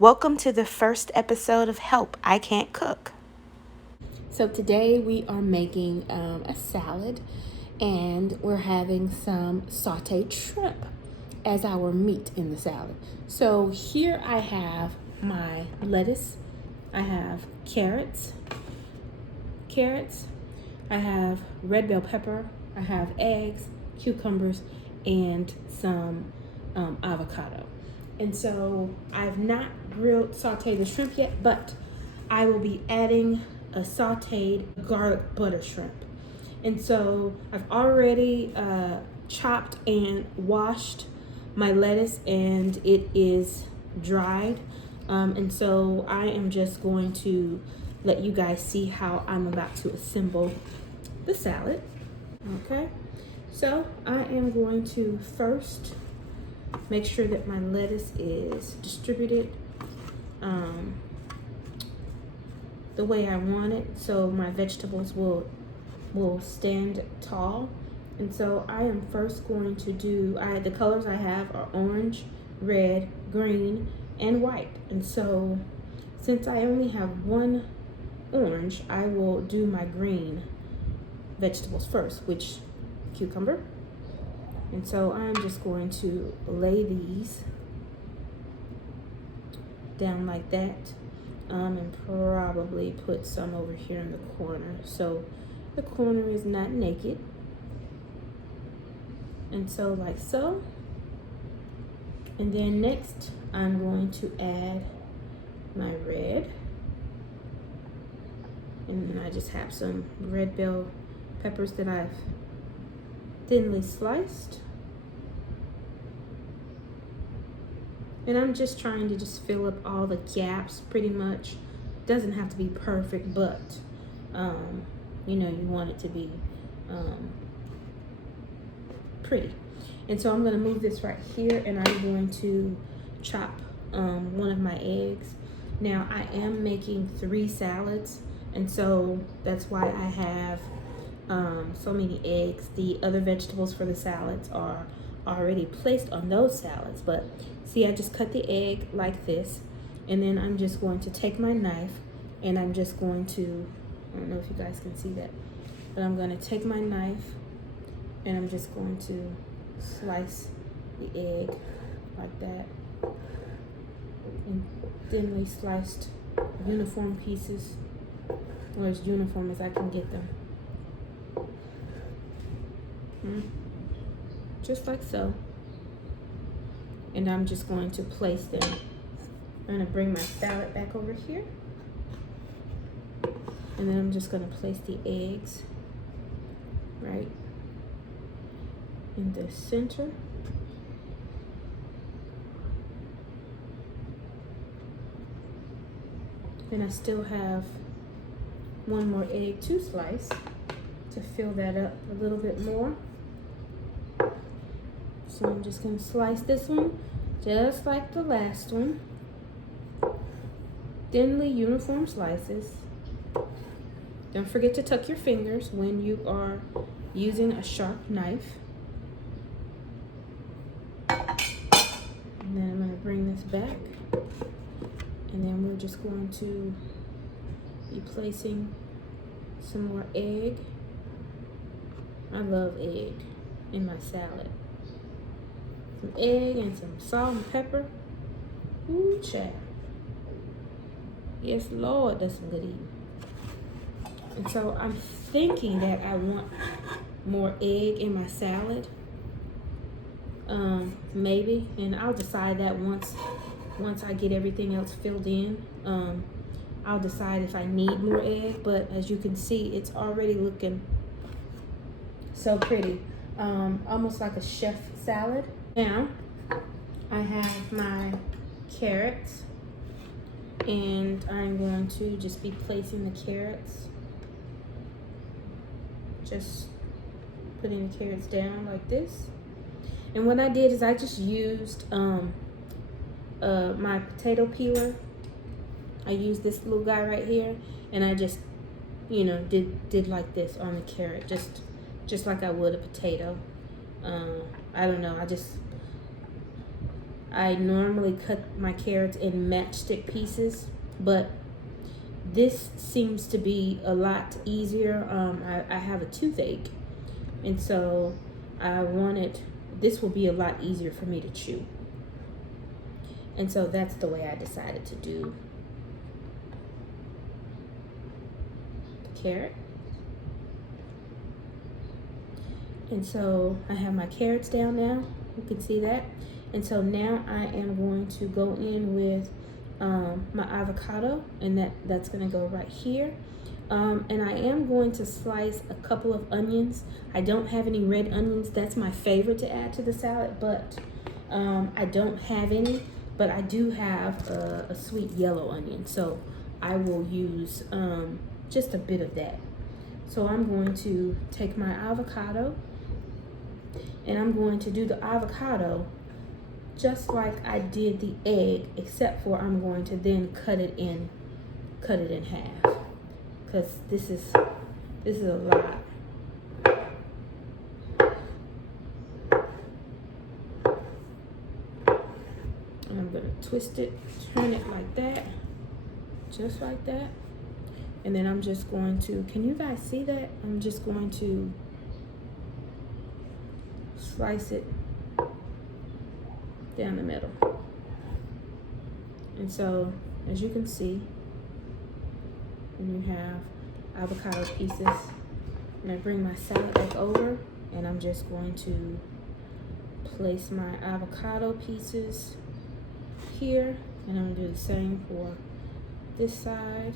Welcome to the first episode of Help, I Can't Cook. So today we are making a salad, and we're having some sauteed shrimp as our meat in the salad. So here I have my lettuce, I have carrots, I have red bell pepper, I have eggs, cucumbers, and some avocado. And so I've not sauteed the shrimp yet, but I will be adding a sauteed garlic butter shrimp. And so I've already chopped and washed my lettuce, and it is dried. And so I am just going to let you guys see how I'm about to assemble the salad. Okay, so I am going to first make sure that my lettuce is distributed the way I want it, so my vegetables will stand tall. And so I am first going to do, the colors I have are orange, red, green, and white. And so since I only have one orange, I will do my green vegetables first, which cucumber. And so I'm just going to lay these down like that, and probably put some over here in the corner so the corner is not naked. And so like so. And then next I'm going to add my red, and then I just have some red bell peppers that I've thinly sliced. And I'm just trying to just fill up all the gaps pretty much. Doesn't have to be perfect, but you know, you want it to be pretty. And so I'm going to move this right here, and I'm going to chop one of my eggs. Now I am making 3 salads, and so that's why I have so many eggs. The other vegetables for the salads are already placed on those salads, but see, I just cut the egg like this, and then I'm just going to take my knife, and I'm just going to, I don't know if you guys can see that, but I'm going to take my knife, and I'm just going to slice the egg like that in thinly sliced uniform pieces, or as uniform as I can get them. Just like so. And I'm just going to place them. I'm going to bring my salad back over here, and then I'm just going to place the eggs right in the center. And I still have one more egg to slice to fill that up a little bit more. So I'm just going to slice this one just like the last one. Thinly uniform slices. Don't forget to tuck your fingers when you are using a sharp knife. And then I'm going to bring this back. And then we're just going to be placing some more egg. I love egg in my salad. Some egg and some salt and pepper. Ooh, child. Yes, Lord, that's some good eating. And so I'm thinking that I want more egg in my salad. Maybe, and I'll decide that once I get everything else filled in. I'll decide if I need more egg, but as you can see, it's already looking so pretty. Almost like a chef salad. Now, I have my carrots, and I'm going to just be placing the carrots. Just putting the carrots down like this. And what I did is I just used my potato peeler. I used this little guy right here, and I just, you know, did like this on the carrot, just like I would a potato. I don't know, I normally cut my carrots in matchstick pieces, but this seems to be a lot easier. I have a toothache, and so this will be a lot easier for me to chew. And so that's the way I decided to do the carrot. And so I have my carrots down now. You can see that. And so now I am going to go in with my avocado, and that's going to go right here. And I am going to slice a couple of onions. I don't have any red onions. That's my favorite to add to the salad, but I don't have any. But I do have a sweet yellow onion, so I will use just a bit of that. So I'm going to take my avocado, and I'm going to do the avocado just like I did the egg, except for I'm going to then cut it in half, because this is a lot. And I'm going to twist it, turn it like that, just like that. And then I'm just going to, can you guys see that? I'm just going to slice it down the middle. And so, as you can see, when you have avocado pieces, and I bring my salad back over, and I'm just going to place my avocado pieces here, and I'm gonna do the same for this side.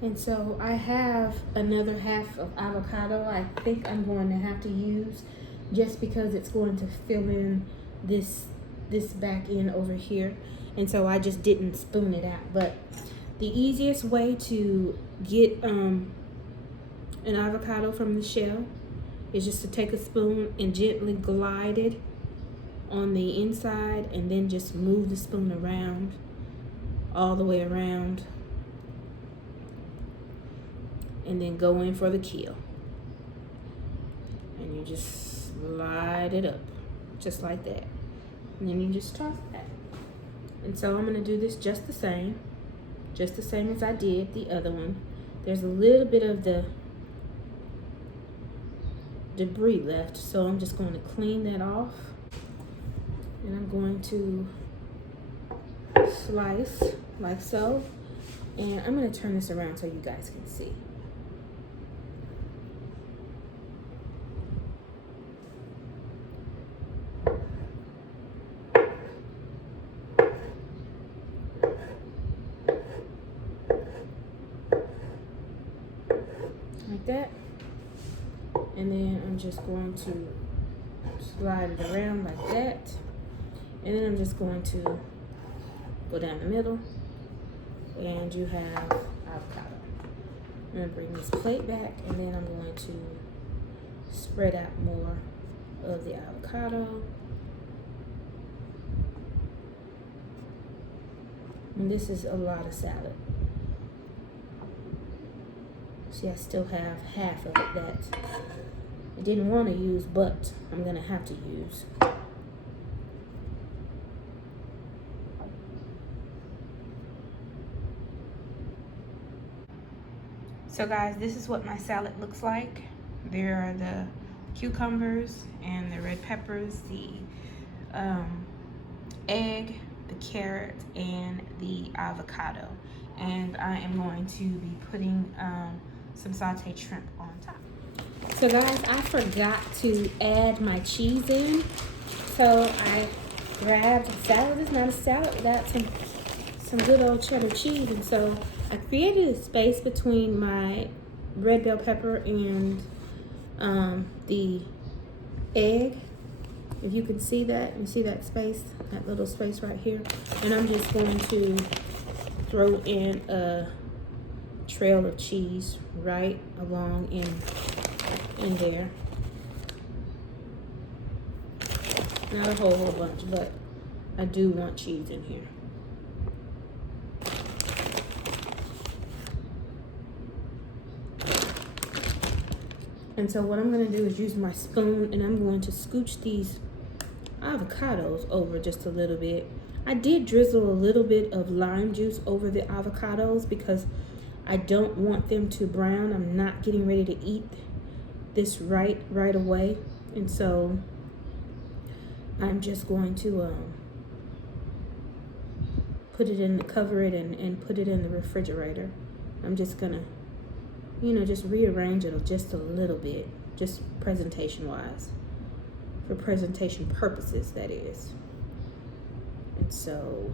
And so I have another half of avocado I think I'm going to have to use, just because it's going to fill in this back end over here. And so I just didn't spoon it out. But the easiest way to get an avocado from the shell is just to take a spoon and gently glide it on the inside, and then just move the spoon around, all the way around, and then go in for the kill. And you just slide it up, just like that. And then you just toss that. And so I'm gonna do this just the same as I did the other one. There's a little bit of the debris left, so I'm just going to clean that off. And I'm going to slice like so. And I'm gonna turn this around so you guys can see. Like that. And then I'm just going to slide it around like that. And then I'm just going to go down the middle, and you have avocado. I'm gonna bring this plate back, and then I'm going to spread out more of the avocado. And this is a lot of salad. See, I still have half of it that I didn't want to use, but I'm gonna have to use. So guys, this is what my salad looks like. There are the cucumbers and the red peppers, the egg, the carrot, and the avocado. And I am going to be putting some sauteed shrimp on top. So guys, I forgot to add my cheese in. So I grabbed a salad. It's not a salad without some good old cheddar cheese. And so I created a space between my red bell pepper and the egg. If you can see that, you see that space, that little space right here. And I'm just going to throw in a trail of cheese right along in there. Not a whole bunch, but I do want cheese in here. And so what I'm gonna do is use my spoon and I'm going to scooch these avocados over just a little bit. I did drizzle a little bit of lime juice over the avocados because I don't want them to brown. I'm not getting ready to eat this right away. And so I'm just going to put it in, cover it and put it in the refrigerator. I'm just gonna, you know, just rearrange it just a little bit, just presentation wise, for presentation purposes, that is. And so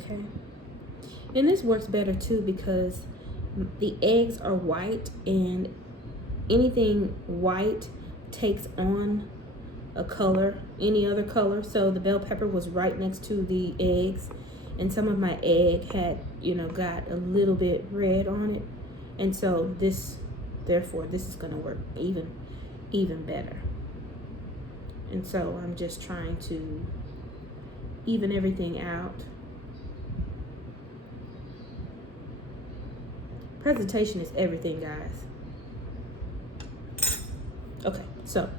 okay. And this works better too because the eggs are white, and anything white takes on a color, any other color. So the bell pepper was right next to the eggs, and some of my egg had, you know, got a little bit red on it. And so this, therefore, this is gonna work even better. And so I'm just trying to even everything out. Presentation is everything, guys. Okay, so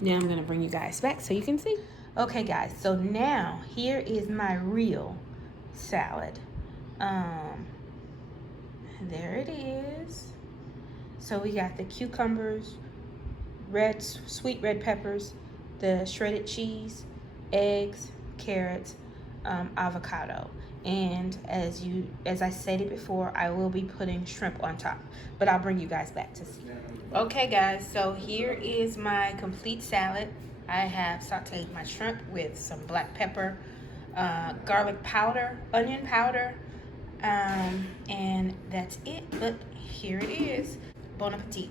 now I'm gonna bring you guys back so you can see. Okay, guys, so now here is my real salad. There it is. So we got the cucumbers, sweet red peppers, the shredded cheese, eggs, carrots, avocado. And as I stated before, I will be putting shrimp on top, but I'll bring you guys back to see. Okay, guys, so here is my complete salad. I have sauteed my shrimp with some black pepper, garlic powder, onion powder, and that's it. But here it is. Bon appetit.